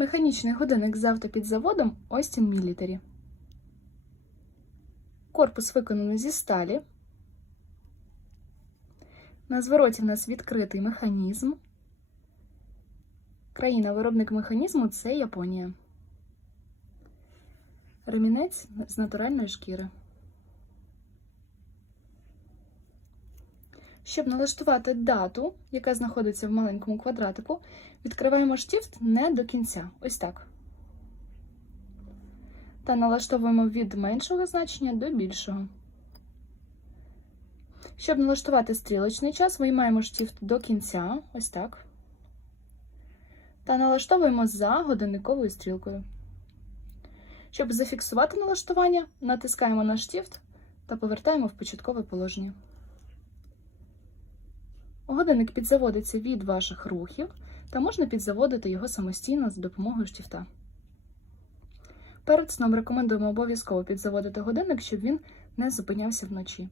Механічний годинник з автопідзаводом Остін Мілітарі. Корпус виконаний зі сталі. На звороті в нас відкритий механізм. Країна-виробник механізму це Японія. Ремінець з натуральної шкіри. Щоб налаштувати дату, яка знаходиться в маленькому квадратику, відкриваємо штифт не до кінця. Ось так. Та налаштовуємо від меншого значення до більшого. Щоб налаштувати стрілочний час, виймаємо штифт до кінця. Ось так. Та налаштовуємо за годинниковою стрілкою. Щоб зафіксувати налаштування, натискаємо на штифт та повертаємо в початкове положення. Годинник підзаводиться від ваших рухів та можна підзаводити його самостійно за допомогою штіфта. Перед сном рекомендуємо обов'язково підзаводити годинник, щоб він не зупинявся вночі.